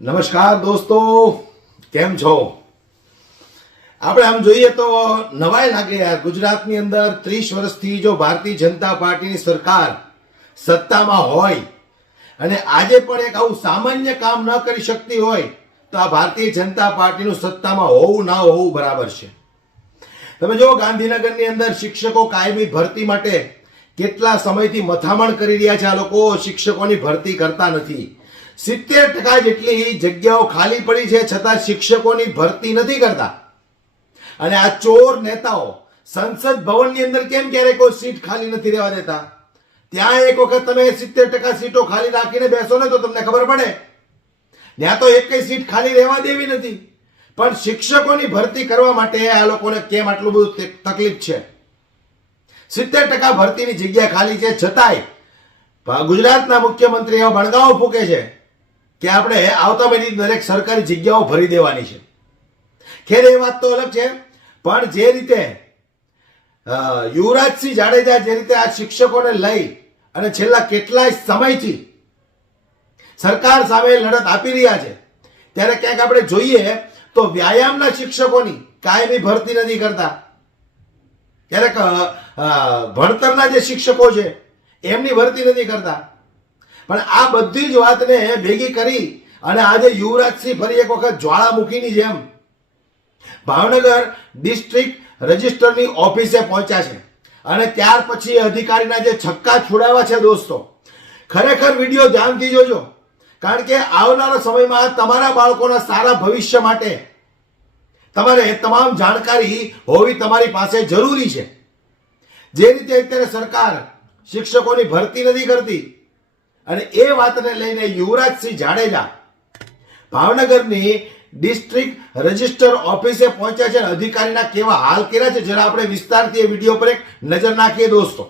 નમસ્કાર દોસ્તો, કેમ છો? આપણે આમ જોઈએ તો નવાઈ લાગે યાર. ગુજરાતની અંદર 30 વર્ષથી જો ભારતીય જનતા પાર્ટીની સરકાર સત્તામાં હોય અને આજે પણ એક આવું સામાન્ય કામ ન કરી શકતી હોય તો આ ભારતીય જનતા પાર્ટીનું સત્તામાં હોવું ના હોવું બરાબર છે. તમે જો ગાંધીનગરની અંદર શિક્ષકો કાયમી ભરતી માટે કેટલા સમયથી મથામણ કરી રહ્યા છે. આ લોકો શિક્ષકોની ભરતી કરતા નથી. 70% જેટલી જગ્યાઓ ખાલી પડી છે છતાં શિક્ષકોની ભરતી નથી કરતા. અને આ ચોર નેતાઓ સંસદ ભવનની અંદર કેમ ક્યારે કોઈ સીટ ખાલી નથી રહેવા દેતા? ત્યાં એક વખત તમે 70% સીટો ખાલી રાખીને બેસો ને તો તમને ખબર પડે. ત્યાં તો એક સીટ ખાલી રહેવા દેવી નથી. પણ શિક્ષકોની ભરતી કરવા માટે આ લોકોને કેમ આટલું બધું તકલીફ છે? 70% ભરતીની જગ્યા ખાલી છે છતાંય ગુજરાતના મુખ્યમંત્રી એવા બણગાઓ ફૂકે છે કે આપણે આવતા મહિને દરેક સરકારી જગ્યાઓ ભરી દેવાની છે. ખેર એ વાત તો અલગ છે, પણ જે રીતે યુવરાજસિંહ જાડેજા જે રીતે આ શિક્ષકોને લઈ અને છેલ્લા કેટલાય સમયથી સરકાર સામે લડત આપી રહ્યા છે, ત્યારે ક્યાંક આપણે જોઈએ તો વ્યાયામના શિક્ષકોની કાયમી ભરતી નથી કરતા. ક્યારેક ભણતરના જે શિક્ષકો છે એમની ભરતી નથી કરતા. પણ આ બધી જ વાતને ભેગી કરી અને આજે યુવરાજસિંહ ફરી એક વખત જ્વાળામુખીની જેમ ભાવનગર ડિસ્ટ્રિક્ટ રજિસ્ટરની ઓફિસે પહોંચ્યા છે. અને ત્યાર પછી અધિકારીના જે છક્કા છોડાવ્યા છે દોસ્તો, ખરેખર વિડીયો ધ્યાનથી જોજો. કારણ કે આવનારા સમયમાં તમારા બાળકોના સારા ભવિષ્ય માટે તમારે તમામ જાણકારી હોવી તમારી પાસે જરૂરી છે. જે રીતે અત્યારે સરકાર શિક્ષકોની ભરતી નથી કરતી અને એ વાતને લઈને યુવરાજસિંહ જાડેજા ભાવનગરની ડિસ્ટ્રિક્ટ રજિસ્ટર ઓફિસે પહોંચ્યા છે. અધિકારીના કેવા હાલ કર્યા છે જરા આપણે વિસ્તારથી એ વિડીયો પર એક નજર નાખીએ દોસ્તો.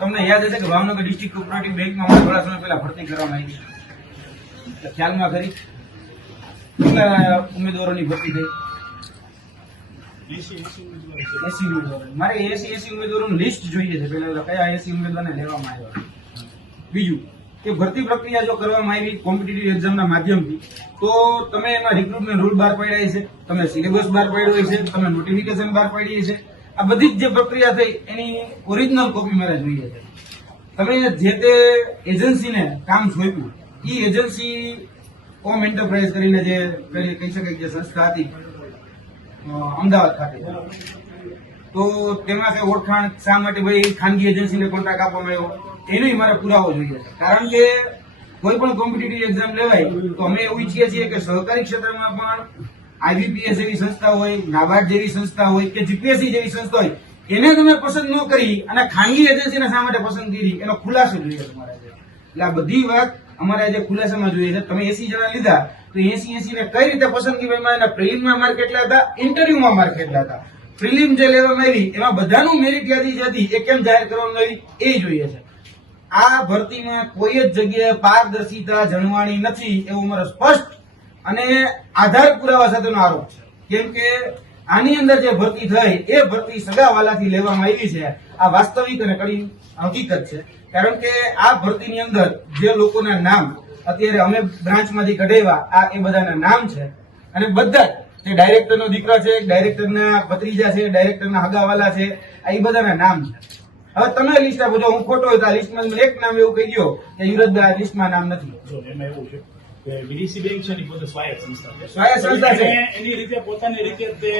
તમને યાદ હશે કે ભાવનગર ડિસ્ટ્રિક્ટ કોઓપરેટિવ બેંકમાં હમણાં થોડા સમય પહેલા ભરતી કરવામાં આવી છે. ખ્યાલમાં ખરી કેટલા ઉમેદવારોની ભરતી થઈ? 80 ઉમેદવારો. મારે 80 ઉમેદવારોનું લિસ્ટ જોઈએ છે. પહેલા કયા 80 ઉમેદવારને લેવામાં આવ્યા. બીજું કે ભરતી પ્રક્રિયા જો કરવામાં આવી કોમ્પિટિટિવ એક્ઝામના માધ્યમથી તો તમે એમાં રિક્રુટમેન્ટ રૂલ બહાર પાડ્યા છે, તમે સિલેબસ બહાર પાડ્યો છે, તમે નોટિફિકેશન બહાર પાડી છે. આ બધી જ જે પ્રક્રિયા થઈ એની ઓરિજિનલ કોપી મારે જોઈએ છે. તમે જે તે એજન્સીને કામ સોંપ્યું એ એજન્સી ઓમ એન્ટરપ્રાઇઝ કરીને જે કહી શકાય જે સંસ્થા હતી અમદાવાદ ખાતે, તો તેમાં કઈ ઓળખાણ શા માટે ભાઈ ખાનગી એજન્સીને કોન્ટ્રાક્ટ આપવામાં આવ્યો એનો મારે પુરાવો જોઈએ છે. કારણ કે કોઈ પણ કોમ્પિટિટિવ એક્ઝામ લેવાય તો અમે એવું ઈચ્છીએ છીએ કે સહકારી ક્ષેત્રમાં પણ આઈબીપીએસ જેવી સંસ્થા હોય, નાબાર્ડ જેવી સંસ્થા હોય કે જીપીએસસી જેવી સંસ્થા હોય એને તમે પસંદ ન કરી અને ખાનગી એજન્સીને શા માટે પસંદ કરી એનો ખુલાસો જોઈએ તમારે. એટલે આ બધી વાત અમારે આજે ખુલાસામાં જોઈએ છે. તમે 80 જણા લીધા તો 80 ને કઈ રીતે પસંદગી કરવામાં એના પ્રિલિમમાં માર્ક કેટલા હતા, ઇન્ટરવ્યુમાં માર્ક કેટલા હતા, પ્રિલિમ જે લેવામાં આવી એમાં બધાનું મેરિટ યાદી જે હતી એ કેમ જાહેર કરવામાં આવી એ જોઈએ છે. આ ભરતીમાં કોઈ જ જગ્યાએ પારદર્શિતા જણવાણી નથી એવું અમારો સ્પષ્ટ અને આધાર પુરાવા સાથેનો આરોપ છે. કેમ કે આની અંદર જે ભરતી થઈ એ ભરતી સગાવાલાથી લેવામાં આવી છે. આ વાસ્તવિક અને કડી હકીકત છે. કારણ કે આ ભરતીની અંદર જે લોકોના નામ અત્યારે અમે બ્રાન્ચમાંથી કઢાવ્યા આ એ બધાના નામ છે. અને બધા જે ડાયરેક્ટરનો દીકરા છે, ડાયરેક્ટરના ભત્રીજા છે, ડાયરેક્ટરના હગાવાલા છે, આ એ બધાના નામ છે. હવે તમે લિસ્ટ આપો. જો હું ખોટો હોય તો આ લિસ્ટમાં એક નામ એવું કહી દો કે યુવરાજભાઈ આ લિસ્ટમાં નામ નથી. એમાં એવું છે કે બીડીસી બેંક છે ને પોતે સ્વાયત્ત સંસ્થા છે. સ્વાયત્ત સંસ્થા છે. એની રીતે પોતાની રીતે તે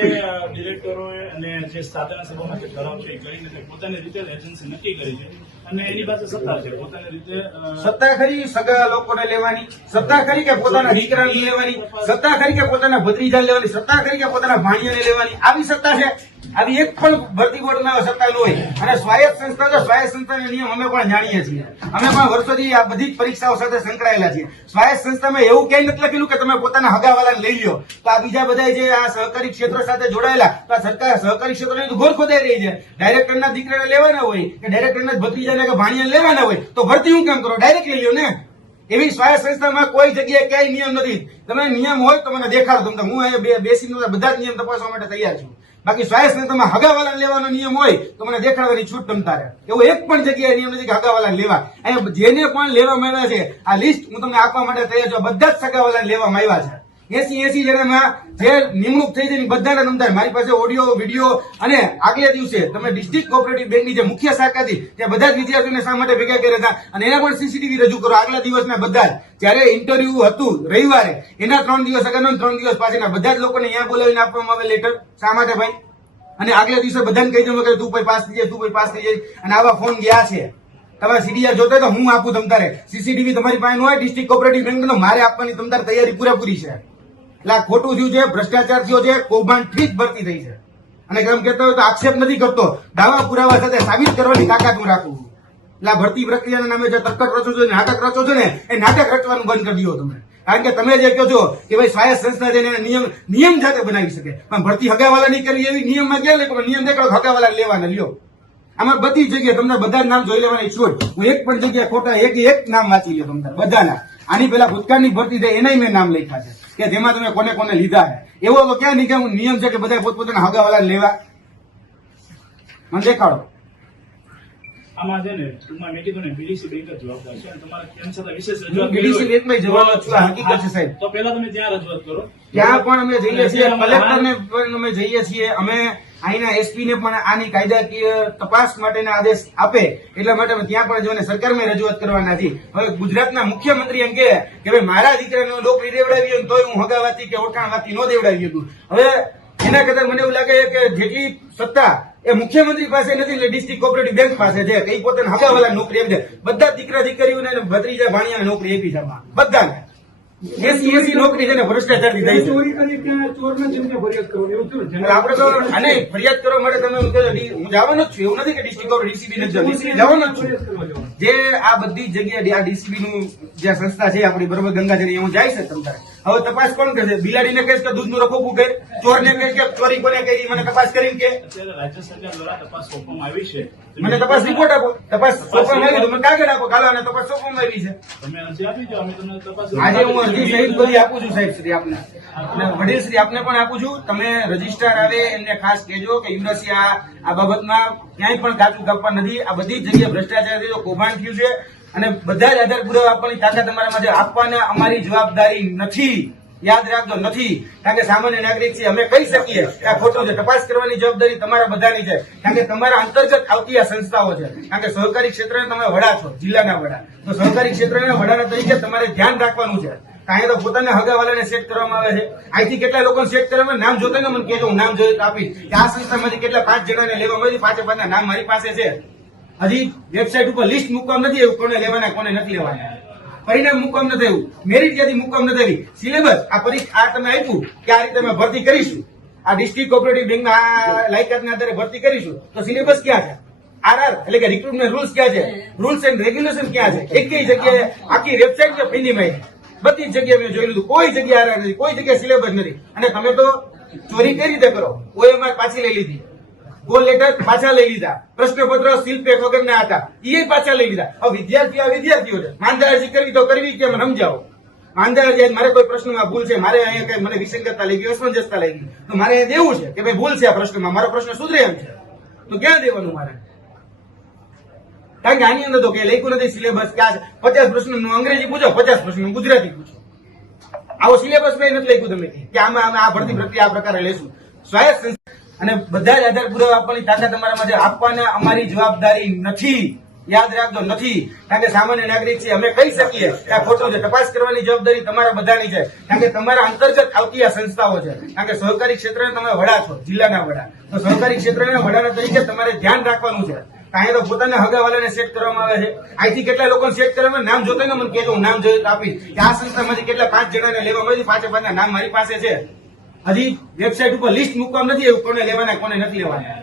ડિરેક્ટરો અને જે સાધના સભામાં જે ઠરાવ છે એ કરીને તે પોતાની રીતે એજન્સી નક્કી કરી છે અને એની પાસે સત્તા છે. પોતાની રીતે સત્તા ખરી સગા લોકોને લેવાની, સત્તા ખરી કે પોતાના દીકરાને લેવાની, સત્તા ખરી કે પોતાના ભત્રીજાને લેવાની, સત્તા ખરી કે પોતાના ભાણિયાને લેવાની. આવી સત્તા છે? આવી એક પણ ભરતી બોર્ડમાં સત્તા ન હોય. અને સ્વાયત્ત સંસ્થા તો સ્વાયત્ત સંસ્થાના નિયમ અમે પણ જાણીએ છીએ. અમે પણ વર્ષોથી આ બધી જ પરીક્ષાઓ સાથે સંકળાયેલા છીએ. સ્વાયત્ત સંસ્થામાં એવું ક્યાંય નથી લખેલું કે તમે પોતાના હગાવાલાને લઈ લ્યો. તો આ બીજા બધા જે આ સહકારી ક્ષેત્ર સાથે જોડાયેલા તો આ સરકાર સહકારી ક્ષેત્રની ઘોર ખોદાઈ રહી છે. ડાયરેક્ટરના દીકરાને લેવાના હોય કે ડાયરેક્ટરના ભત્રીજાને કે ભાણિયાને લેવાના હોય તો ભરતી હું કેમ કરો? ડાયરેક્ટ લઈ લ્યો ને. એવી સ્વાયત્ત સંસ્થામાં કોઈ જગ્યાએ ક્યાંય નિયમ નથી. તમે નિયમ હોય તો મને દેખાડો. તમને હું અહીંયા બેસીને બધા જ નિયમ તપાસવા માટે તૈયાર છું. બાકી સ્વાયત્ત સંસ્થામાં હગાવાલા લેવાનો નિયમ હોય તો મને દેખાડવાની છૂટ તમતા રહે. એવો એક પણ જગ્યાએ નિયમ નથી કે હગાવાલા લેવા. અહીંયા જેને પણ લેવામાં આવ્યા છે આ લિસ્ટ હું તમને આપવા માટે તૈયાર છું. બધા જ સગાવાલા લેવામાં આવ્યા છે. 80 જણામાં જે નિમણૂક થઈ છે બધાના નમદાર મારી પાસે ઓડિયો વિડીયો અને આગલા દિવસે તમે ડિસ્ટ્રિક્ટ કોઓપરેટિવ બેંકની જે મુખ્ય શાખા હતી ત્યાં બધા જ વિદ્યાર્થીઓને શા માટે ભેગા કર્યા હતા અને એના પણ સીસીટીવી રજૂ કરો. આગલા દિવસના બધા જ જ્યારે ઇન્ટરવ્યુ હતું રવિવારે એના 3 દિવસ અગાઉના 3 દિવસ પાછળના બધા જ લોકોને અહીંયા બોલાવીને આપવામાં આવે લેટર. શા માટે ભાઈ? અને આગલા દિવસે બધાને કહી દઉં કે તું ભાઈ પાસ થઈ જાય, તું ભાઈ પાસ થઈ જાય. અને આવા ફોન ગયા છે. તમે સીડીઆર જોતા તો હું આપું તમતારે. સીસીટીવી તમારી પાસે ન હોય ડિસ્ટ્રિક્ટ કોઓપરેટિવ બેંકનો મારે આપવાની તમતારે તૈયારી પૂરેપૂરી છે. એટલે આ ખોટું થયું છે, ભ્રષ્ટાચાર થયો છે, કૌભાંડથી જ ભરતી થઈ છે. અને કેમ કહેતો હોય તો આક્ષેપ નથી કરતો, દાવા પુરાવા સાથે સાબિત કરવાની તાકાત હું રાખું છું. એટલે આ ભરતી પ્રક્રિયાના નામે જે તરકટ રચો છો, નાટક રચો છો ને એ નાટક રચવાનું બંધ કરી દો તમે. કારણ કે તમે જે કહો છો કે ભાઈ સ્વાયત્ત સંસ્થા છે એને નિયમ જાતે બનાવી શકે, પણ ભરતી હગાવાલા નહીં કરવી એવી નિયમમાં ક્યાં લખો? નિયમ દેખાડો હગાવાલા લેવાના લ્યો. આમાં બધી જગ્યાએ તમને બધા નામ જોઈ લેવાની છૂટ. હું એક પણ જગ્યાએ ખોટા એક નામ વાંચી લ્યો તમને બધાના. આની પેલા ભૂતકાળની ભરતી થઈ એનાય મેં નામ લખ્યા છે કે જેમાં તમે કોને કોને લીધા છે. એવો તો ક્યાં નિયમ છે કે બધા પોતપોતાના હગાવાલા લેવા? મને દેખાડો. આમાં છે ને ટૂંકમાં મેં કીધું ને બીડીસી બેંક જ જવાબદાર છે અને તમારે તેમ છતાં વિશેષ રજૂઆત કરવી બીડીસી હોય બેંકમાં જવાબ છું, આ હકીકત છે સાહેબ. તો પહેલા તમે ત્યાં રજૂઆત કરો. ત્યાં પણ અમે જઈએ છીએ, કલેક્ટરને પણ અમે જઈએ છીએ. અમે અહીંના એસપી ને પણ આની કાયદાકીય તપાસ માટેના આદેશ આપે એટલા માટે અમે ત્યાં પણ જઈને સરકારમાં રજૂઆત કરવાના છીએ. હવે ગુજરાતના મુખ્યમંત્રી એમ કહે કે ભાઈ મારા દીકરાને નોકરી દેવડાવી હોય તોય હું હગાવાથી કે ઓળખાણવાથી ન દેવડાવી હતું. હવે એના કરતા મને એવું લાગે કે જેટલી સત્તા એ મુખ્યમંત્રી પાસે નથી એટલે ડિસ્ટ્રિક્ટ કોઓપરેટિવ બેંક પાસે છે. કઈ પોતાના હગાવાલા નોકરી આપી છે. બધા દીકરા દીકરીઓને ભત્રીજા ભાણિયાને નોકરી આપી છે બધાને. 80 નોકરી છે ને ભ્રષ્ટાચારથી થઈ છે. આપણે તો આને ફરિયાદ કરવા માટે તમે હું જવાનો જ છું. એવું નથી કે ડિસ્ટ્રિક્ટ ડીસીબી નથી જવાનો જ છું. જે આ બધી જગ્યાએ આ ડીસીબી નું જે સંસ્થા છે આપણી બરોબર ગંગાજળ હું જાય છે તમારે. હવે તપાસ કોણ કરશે? બિલાડીને કહીશ કે દૂધનું રખોપું કરે, ચોરને કહીશ કે ચોરી કોને કરી, મને તપાસ કરીને કે અત્યારે રાજ્ય સરકાર દ્વારા તપાસ સોંપવામાં આવી છે. મને તપાસ રિપોર્ટ આપો. તપાસ સોંપવામાં આવી તો મને કાગળ આપો, કાલો અને તપાસ સોંપવામાં આવી છે. તમે અરજી આપી દો, અમે તમને તપાસ આજે હું અરજી સહિત બધી આપું છું સાહેબ શ્રી આપને અને વડીલ શ્રી આપને પણ આપું છું. તમે રજીસ્ટ્રાર આવે એમને ખાસ કહેજો કે યુનિવર્સિટી આ બાબતમાં ક્યાંય પણ કાચું કાપવા નથી. આ બધી જ જગ્યાએ ભ્રષ્ટાચાર થયો, કૌભાંડ થયું છે અને બધા જ આધાર પુરાવા આપવાની તાકાત અમારામાં છે. આપવાના અમારી જવાબદારી નથી, યાદ રાખજો, નથી. કારણ કે સામાન્ય નાગરિક છે, અમે કહી શકીએ કે આ ખોટું છે. તપાસ કરવાની જવાબદારી તમારા બધાની છે. કારણ કે તમારા અંતર્ગત આવતી આ સંસ્થાઓ છે. કારણ કે સહકારી ક્ષેત્રના તમે વડા છો, જિલ્લાના વડા. તો સહકારી ક્ષેત્રના વડાના તરીકે તમારે ધ્યાન રાખવાનું છે. અહીંયા તો પોતાના હગાવાલાને સેટ કરવામાં આવે છે. અહીંથી કેટલા લોકોને સેટ કરવામાં નામ જોતા ને મને કહેજો, હું નામ જોઈ તો આપીશ કે આ સંસ્થામાંથી કેટલા 5 જણાને લેવામાં આવી. 5 નામ મારી પાસે છે. હજી વેબસાઇટ ઉપર લિસ્ટ મૂકવામાં નથી એવું કોને લેવાના કોને નથી લેવાના. પરિણામ મૂકવામાં નથી આવ્યું, મેરિટ યાદી મૂકવામાં નથી આવી. સિલેબસ આ પરીક્ષા આ તમે આપ્યું કે આ રીતે અમે ભરતી કરીશું, આ ડિસ્ટ્રિક્ટ કોઓપરેટિવ બેંકમાં આ લાયકાતના આધારે ભરતી કરીશું, તો સિલેબસ ક્યાં છે? આરઆર એટલે કે રિક્રુટમેન્ટ રૂલ્સ ક્યાં છે? રૂલ્સ એન્ડ રેગ્યુલેશન ક્યાં છે? એક જગ્યાએ આખી વેબસાઇટ છે ફીની માહિતી બધી જગ્યાએ મેં જોઈ લીધું. કોઈ જગ્યાએ આરઆર નથી, કોઈ જગ્યાએ સિલેબસ નથી. અને તમે તો ચોરી કઈ રીતે કરો? ઓએમઆર પાછી લઈ લીધી, કોલ લેટર પાછા લઈ લીધા, પ્રશ્નપત્ર સીલ પેક વગરના હતા એ પાછા લઈ લીધા. હવે વિદ્યાર્થીઓ છે, માંદા અરજી કરવી તો કરવી કેમ સમજાવો. માંદા અરજી મારે કોઈ પ્રશ્નમાં ભૂલ છે, મારે અહીંયા કઈ મને વિસંગતતા લાગી, અસમંજસતા લાગી, તો મારે દેવું છે કે ભાઈ ભૂલ છે આ પ્રશ્નમાં, મારો પ્રશ્ન સુધરે એમ છે, તો ક્યાં દેવાનું મારે? કારણ કે આની અંદર તો કઈ લખ્યું નથી સિલેબસ ક્યાં છે. 50 પ્રશ્નનું અંગ્રેજી પૂછો, 50 પ્રશ્નનું ગુજરાતી પૂછો. આવો સિલેબસ કઈ નથી લખ્યું તમે કે આમાં આ ભરતી પ્રક્રિયા આ પ્રકારે લેશું. સ્વાયત્ત અને બધા જ આધાર પુરાવા આપવાની તાકાત અમારામાં છે. આપવાના અમારી જવાબદારી નથી, યાદ રાખજો, નથી. કારણ કે સામાન્ય નાગરિક છે, અમે કહી શકીએ કે આ ખોટું છે. તપાસ કરવાની જવાબદારી તમારા બધાની છે. કારણ કે તમારા અંતર્ગત આવતી આ સંસ્થાઓ છે. કારણ કે સહકારી ક્ષેત્રના તમે વડા છો, જિલ્લાના વડા. તો સહકારી ક્ષેત્રના વડાના તરીકે તમારે ધ્યાન રાખવાનું છે. અહીંયા તો પોતાના હગાવાલાને સેટ કરવામાં આવે છે. અહીંથી કેટલા લોકોને સેટ કરવામાં નામ જોતા ને મને કહેજો, હું નામ જોઈ તો આપીશ કે આ સંસ્થામાંથી કેટલા 5 જણાને લેવામાં આવી. 5 નામ મારી પાસે છે. હજી વેબસાઇટ ઉપર લિસ્ટ મૂકવામાં નથી આવ્યું કોને લેવાના કોને નથી લેવાના.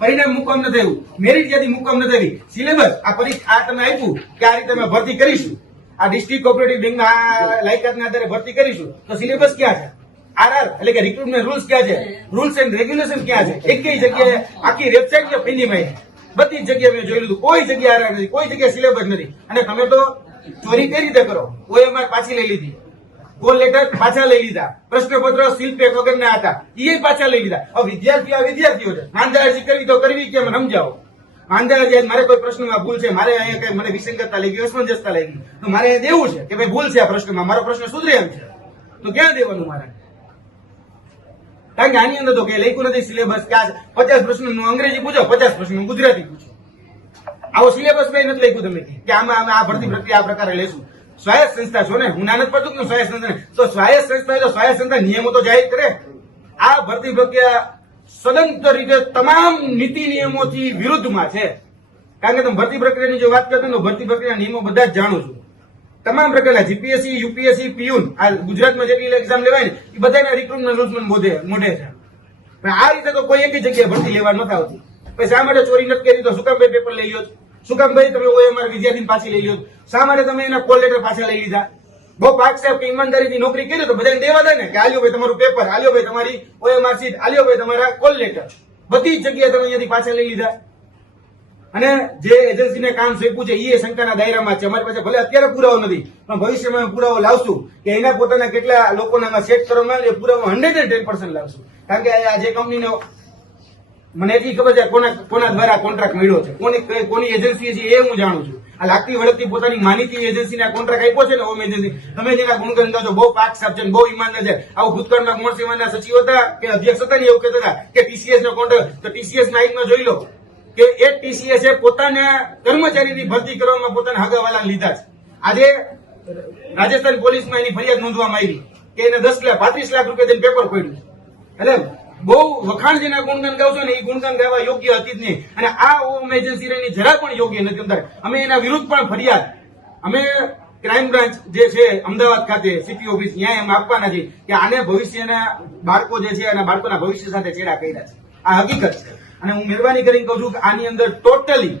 પરિણામ મૂકવામાં નથી આવ્યું, મેરિટ યાદી મૂકવામાં નથી આવી. સિલેબસ આ પરીક્ષા આ તમે આપ્યું કે આ રીતે અમે ભરતી કરીશું, આ ડિસ્ટ્રિક્ટ કોઓપરેટિવ બેંકમાં આ લાયકાતના આધારે ભરતી કરીશું, તો સિલેબસ ક્યાં છે? આરઆર એટલે કે રિક્રુટમેન્ટ રૂલ્સ ક્યાં છે? રૂલ્સ એન્ડ રેગ્યુલેશન ક્યાં છે? એક જગ્યાએ આખી વેબસાઇટ છે ફીની માહિતી બધી જગ્યાએ મેં જોઈ લીધું. કોઈ જગ્યાએ આરઆર નથી, કોઈ જગ્યાએ સિલેબસ નથી. અને તમે તો ચોરી કઈ રીતે કરો? ઓએમઆર પાછી લઈ લીધી, કોલ લેટર પાછા લઈ લીધા, પ્રશ્નપત્ર સીલ પેક વગરના હતા એ પાછા લઈ લીધા. હવે વિદ્યાર્થીઓ છે, માંદા અરજી કરવી તો કરવી કેમ સમજાવો. માંદા અરજી મારે કોઈ પ્રશ્નમાં ભૂલ છે, મારે અહીંયા કઈ મને વિસંગતતા લાગી, અસમંજસતા લાગી, તો મારે દેવું છે કે ભાઈ ભૂલ છે આ પ્રશ્નમાં, મારો પ્રશ્ન સુધરે એમ છે, તો ક્યાં દેવાનું મારે? કારણ કે આની અંદર તો કઈ લખ્યું નથી સિલેબસ કે 50 પ્રશ્નનું અંગ્રેજી પૂછો, 50 પ્રશ્નનું ગુજરાતી પૂછો. આવો સિલેબસ કઈ નથી લખ્યું તમે કે આમાં અમે આ ભરતી પ્રક્રિયા આ પ્રકારે લેશું. સ્વાયત્ત સંસ્થા છો ને, હું ના નથી પડતું કે સ્વાયત્ત સંસ્થા, તો સ્વાયત્ત સંસ્થા હોય તો સ્વાયત્ત સંસ્થા નિયમો તો જાહેર કરે. આ ભરતી પ્રક્રિયા સદંતર રીતે તમામ નીતિ નિયમોથી વિરુદ્ધમાં છે. કારણ કે તમે ભરતી પ્રક્રિયાની જો વાત કરતો તો ભરતી પ્રક્રિયાના નિયમો બધા જ જાણો છું. તમામ પ્રકારના જીપીએસસી, યુપીએસસી, પીયુન, આ ગુજરાતમાં જેટલી એક્ઝામ લેવાય ને એ બધાના રિક્રુટમેન્ટ રૂલ્સ મોઢે છે. પણ આ રીતે તો કોઈ એક જગ્યાએ ભરતી લેવા નથી આવતી. પછી શા માટે ચોરી નથી કરી તો શું કામ ભાઈ પેપર લઈ લો? શું કામ ભાઈ તમે OMR વિદ્યાર્થીને પાછી લઈ લો? શા માટે તમે એના કોલ લેટર પાછા લઈ લીધા? બહુ પાક સાહેબ કે ઈમાનદારીથી નોકરી કરી તો બધાને દેવા દે ને કે આલ્યો ભાઈ તમારું પેપર, આલ્યો ભાઈ તમારી OMR સીટ, આલ્યો ભાઈ તમારા કોલ લેટર. બધી જગ્યાએ તમે અહીંયાથી પાછા લઈ લીધા. અને જે એજન્સીને કામ સોંપ્યું છે એ શંકાના દાયરામાં છે. અમારી પાસે ભલે અત્યારે પુરાવો નથી, પણ ભવિષ્યમાં અમે પુરાવો લાવશું કે એના પોતાના કેટલા લોકોના સેટ કરવામાં એ પુરાવો 110% લાવશું. કારણ કે આ જે કંપનીનો મને એટલી ખબર છે કોના દ્વારા કોન્ટ્રાક્ટ મળ્યો છે, કોની એજન્સી છે એ હું જાણું છું. આ લાગતી વળગતી પોતાની માનીતી એજન્સીને આ કોન્ટ્રાક્ટ આપ્યો છે ને, હોમ એજન્સી, તમે જેના ગુણગાન ગાજો બહુ પાક સાફ છે, બહુ ઈમાનદાર છે. આવું ભૂતકાળના ગુણ સેવાના સચિવ હતા કે અધ્યક્ષ હતા ને એવું કહેતા હતા કે TCS નો કોન્ટ્રાક્ટ, તો TCS ના આઈનમાં જોઈ લો કે એક TCS એ પોતાના કર્મચારીની ભરતી કરવામાં પોતાના હગાવાલા લીધા છે. આજે રાજસ્થાન પોલીસમાં એની ફરિયાદ નોંધવામાં આવી કે એને 35 લાખ રૂપિયા દઈને પેપર ખોડ્યું. એટલે બહુ વખાણ જેના ગુણગાન ગાવશો ને એ ગુણગાન ગાવા યોગ્ય હતી જ નહીં. અને આ હોમ એજન્સી જરા પણ યોગ્ય નથી. અમે એના વિરુદ્ધ પણ ફરિયાદ, અમે ક્રાઇમ બ્રાન્ચ જે છે અમદાવાદ ખાતે સીપી ઓફિસ ત્યાં એમ આપવાના છે કે આને ભવિષ્યના બાળકો જે છે એના બાળકોના ભવિષ્ય સાથે ચેડા કર્યા છે. આ હકીકત છે. અને હું મહેરબાની કરીને કહું છું કે આની અંદર ટોટલી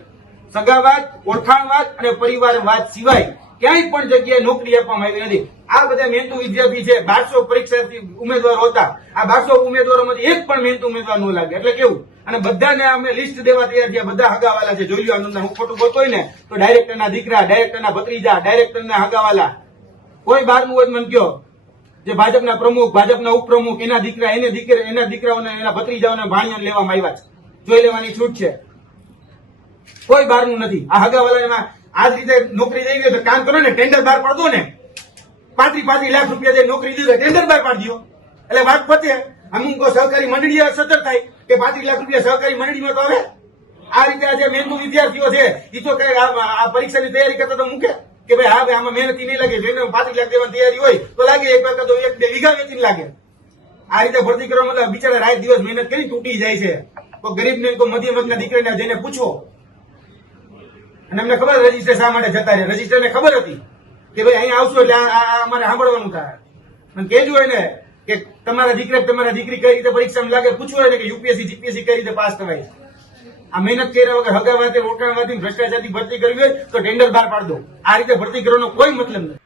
સગાવાદ, ઓળખાણવાદ અને પરિવારવાદ સિવાય ક્યાંય પણ જગ્યાએ નોકરી આપવામાં આવી નથી. આ બધા મહેનતુ વિદ્યાર્થી છે, 1200 પરીક્ષાર્થી ઉમેદવારો હતા. આ 1200 ઉમેદવારોમાંથી એક પણ મહેનતુ ઉમેદવાર ન લાગે. એટલે કેવું? અને બધાને અમે લિસ્ટ દેવા તૈયાર થયા, બધા હગાવાલા છે. જોઈ લો આનંદના, હું ખોટું બોલતો હોય ને તો ડાયરેક્ટરના દીકરા, ડાયરેક્ટરના ભત્રીજા, ડાયરેક્ટરના હગાવાલા, કોઈ બહારનું હોય મન કયો, જે ભાજપના પ્રમુખ, ભાજપના ઉપપ્રમુખ, એના દીકરા, એના દીકરાઓને, એના ભત્રીજાઓને, ભાણિયાને લેવામાં આવ્યા છે. જોઈ લેવાની છૂટ છે, કોઈ બહારનું નથી. આ હગાવાલામાં આ જ રીતે નોકરી દઈ ગયો તો કામ કરો ને, ટેન્ડર બહાર પાડો ને, 35 લાખ રૂપિયા જે નોકરી દીધો ટેન્ડર બહાર પાડી દો એટલે વાત પતે. અમુક સહકારી મંડળીઓ સતર્ક થાય કે 35 લાખ રૂપિયા સહકારી મંડળીમાં તો હવે આ રીતે આ જે મહેનતુ વિદ્યાર્થીઓ છે એ તો કઈ આ પરીક્ષાની તૈયારી કરતા તો મૂકે કે ભાઈ હા ભાઈ આમાં મહેનતી નહીં લાગે, જોઈને 35 લાખ દેવાની તૈયારી હોય તો લાગે, એક વાર તો 1-2 વીઘા વેચીને લાગે. આ રીતે ભરતી કરવા મતલબ બિચારા રાત દિવસ મહેનત કરી તૂટી જાય છે. તો ગરીબને કોઈ મધ્યમ વર્ગના દીકરાને જઈને પૂછો. અને અમને ખબર રજીસ્ટર શા માટે જતા રહે, રજીસ્ટર ને ખબર હતી કે ભાઈ અહીંયા આવશો એટલે અમારે સાંભળવાનું થાય. અને કહેજો હોય ને કે તમારા દીકરા તમારા દીકરી કઈ રીતે પરીક્ષામાં લાગે, પૂછવું હોય ને કે યુપીએસસી જીપીએસસી કઈ રીતે પાસ થવાય. આ મહેનત કર્યા વગર હગાવાથી રોકાણવાથી ભ્રષ્ટાચારથી ભરતી કરવી હોય તો ટેન્ડર બહાર પાડ દો. આ રીતે ભરતી કરવાનો કોઈ મતલબ નથી.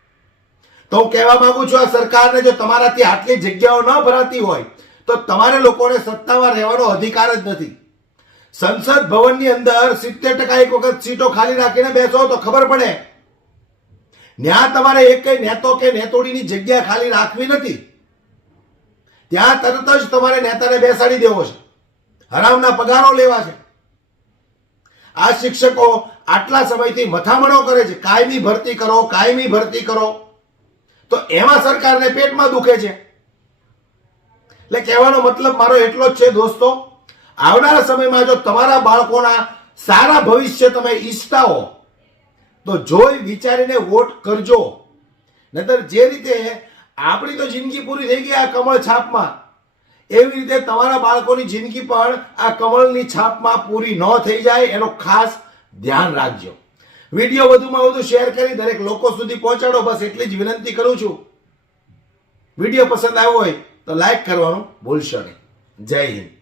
તો હું કહેવા માંગુ છું આ સરકારને, જો તમારાથી આટલી જગ્યાઓ ન ભરાતી હોય તો તમારે લોકોને સત્તામાં રહેવાનો અધિકાર જ નથી. સંસદ ભવનની અંદર 70% એક વખત સીટો ખાલી રાખીને બેસો તો ખબર પડે. ત્યાં તમારે એક નેતો કે નેતોડીની જગ્યા ખાલી રાખવી નથી. ત્યાં તરત જ તમારે નેતાને બેસાડી દેવો છે, હરામના પગારો લેવા છે. આ શિક્ષકો આટલા સમયથી મથામણો કરે છે કાયમી ભરતી કરો, કાયમી ભરતી કરો, તો એમાં સરકારને પેટમાં દુખે છે. એટલે કહેવાનો મતલબ મારો એટલો જ છે દોસ્તો, આવનારા સમયમાં જો તમારા બાળકોના સારા ભવિષ્ય તમે ઈચ્છતા હો તો જોઈ વિચારીને વોટ કરજો. નહીતર જે રીતે આપણી તો જિંદગી પૂરી થઈ ગઈ આ કમળ છાપમાં, એવી રીતે તમારા બાળકોની જિંદગી પણ આ કમળની છાપમાં પૂરી ન થઈ જાય એનો ખાસ ધ્યાન રાખજો. વિડીયો વધુમાં વધુ શેર કરી દરેક લોકો સુધી પહોંચાડો, બસ એટલી જ વિનંતી કરું છું. વિડીયો પસંદ આવ્યો હોય તો લાઈક કરવાનું ભૂલશો નહીં. જય હિન્દ.